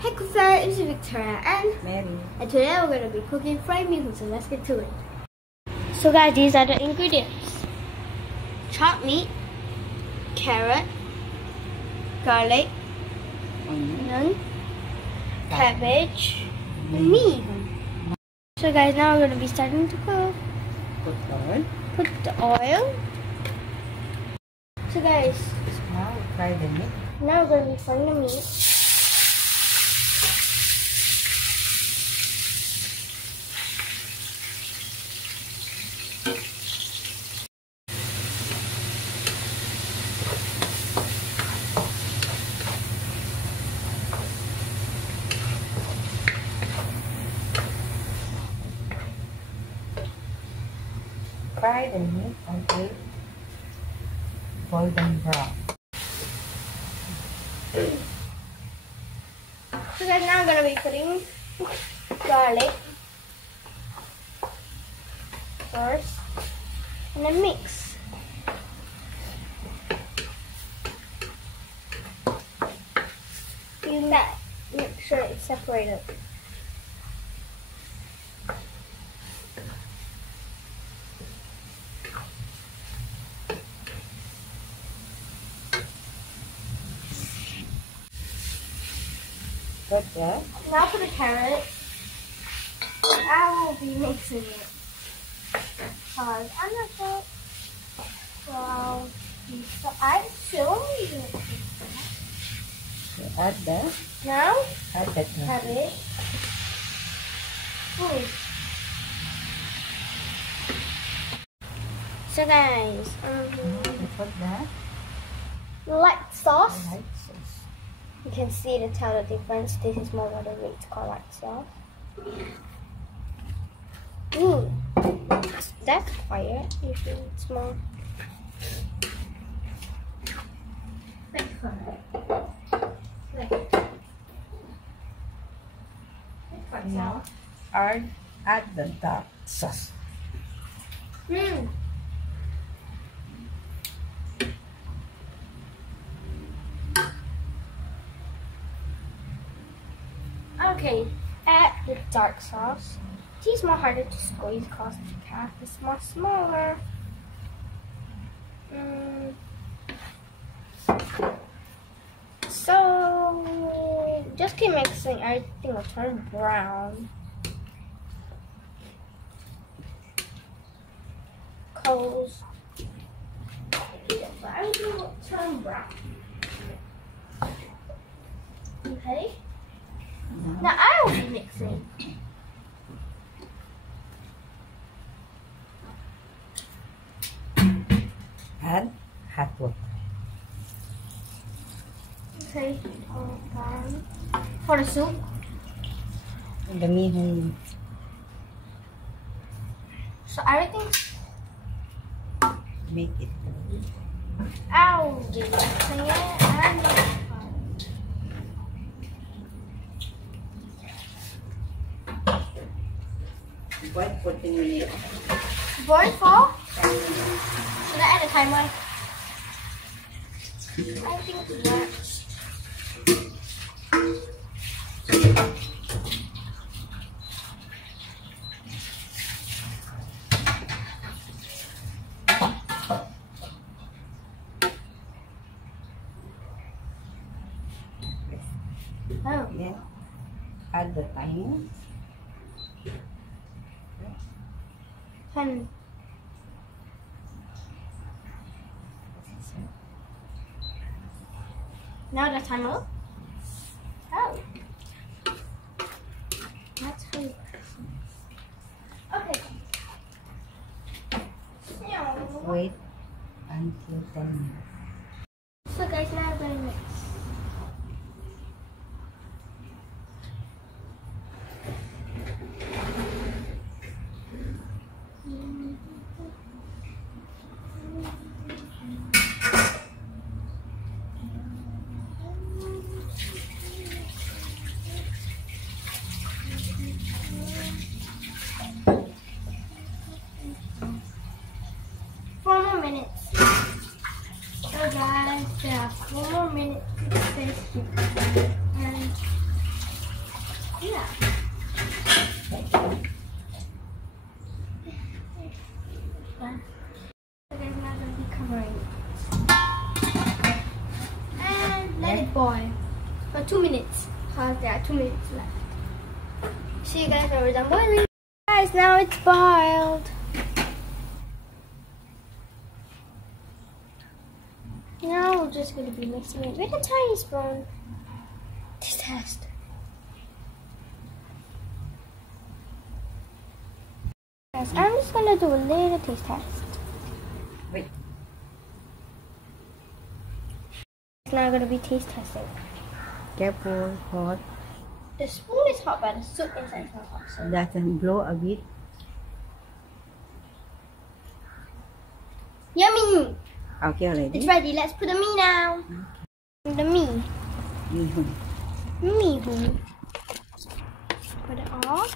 Hey Kufa, it's Victoria and Mary. And today we're going to be cooking fried mihun, so let's get to it. So guys, these are the ingredients. Chopped meat, carrot, garlic, onion, cabbage, and mihun. So guys, now we're going to be starting to cook. Put the oil. So guys, Now fry the meat. now we're going to be frying the meat. Fry the meat until golden brown. So guys, now I'm going to be putting garlic first and then mix. Doing that, make sure it's separated. Put that. Now for the carrot, I will be mixing it because I'm not sure. So I'm still mixing. So add the Now, cabbage. cabbage. So guys, Put the light sauce. light sauce. You can see to tell the difference. This is more what it's called light sauce. That's quiet. Usually it's more. Now add the dark sauce. Okay, add the dark sauce. It's more harder to squeeze because the calf is more smaller. So just keep mixing. Everything will turn brown. Coals. Everything will turn brown. Okay. Now I will be mixing. Add hot water. Okay. For the soup. The mihun. So everything Make it. I'll be mixing it and Boil 14 minutes. boil for. Should I add a timer? I think it works. Oh. Then add the timer. 10. Now the timer. Oh. That's how you press it. Okay. Wait until 10 minutes. So guys, now I'm going to mix. So guys, there are 4 more minutes to finish it. And Yeah. So guys, now I'm going to be covering it. And let it boil for 2 minutes. Because there are 2 minutes left. See you guys when we're done boiling. Guys, now it's boiled. Now we're just going to be mixing it with a tiny spoon. Taste test. Guys, I'm just going to do a little taste test. Wait. It's now going to be taste testing. Careful, hot. The spoon is hot, but the soup inside is not hot. So That can blow a bit. yummy! Okay, already. It's ready. Let's put the meat now. The meat. Mihun. Mihun. Put it all.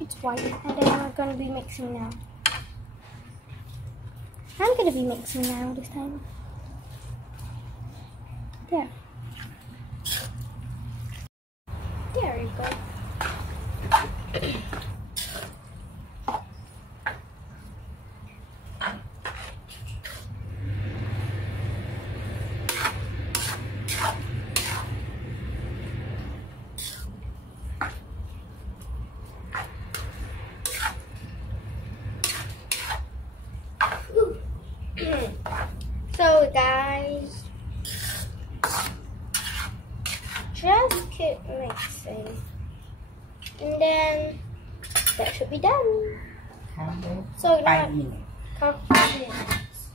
It's white, and then we're going to be mixing now. I'm going to be mixing now this time. There. There you go. So guys, just keep mixing, and then that should be done. So now 5 minutes. count 5 minutes.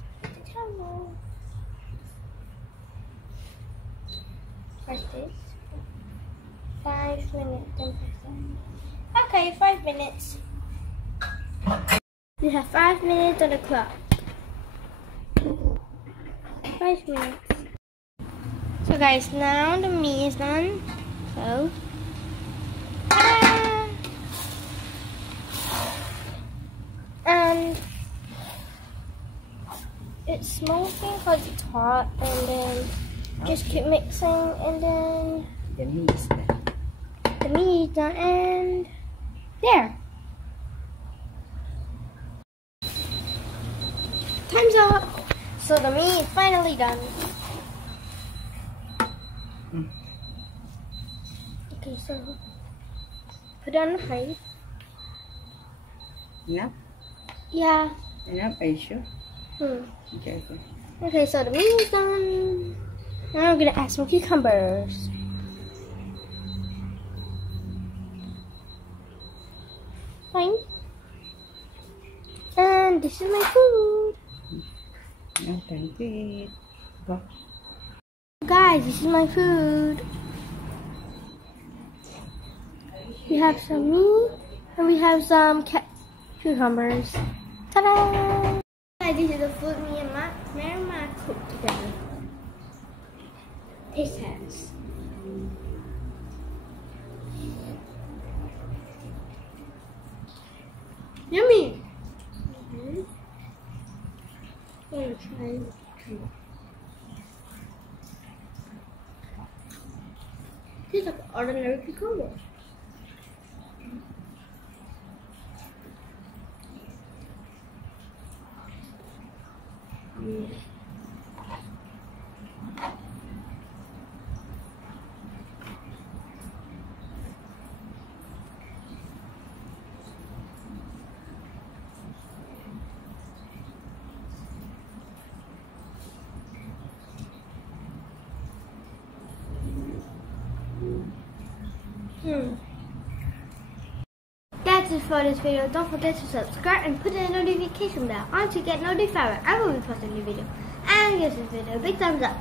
Press this. 5 minutes. Then press that. Okay, 5 minutes. We have 5 minutes on the clock. 5 minutes. So guys, now the meat is done. So and it's smoking because it's hot, and then just keep mixing, and then The meat is done. the meat is done, and there. Time's up. So the meat is finally done. Okay, so put it on the plate. Enough? Yeah. Enough? Are you sure? Okay, okay. Okay, so the meat is done. Now I'm gonna add some cucumbers. Fine. And this is my food. Now time to eat. Go. Guys, this is my food. We have some meat and we have some cucumbers. Ta-da! Guys, this is the food me and Mary and Ma cooked together. Taste test. Yummy! I'm gonna try. Tastes like ordinary cucumber. That's it for this video. Don't forget to subscribe and put the notification bell on to get notified when I will be posting a new video. And give this video a big thumbs up.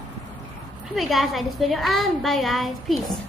Hope you guys like this video, and bye guys. Peace.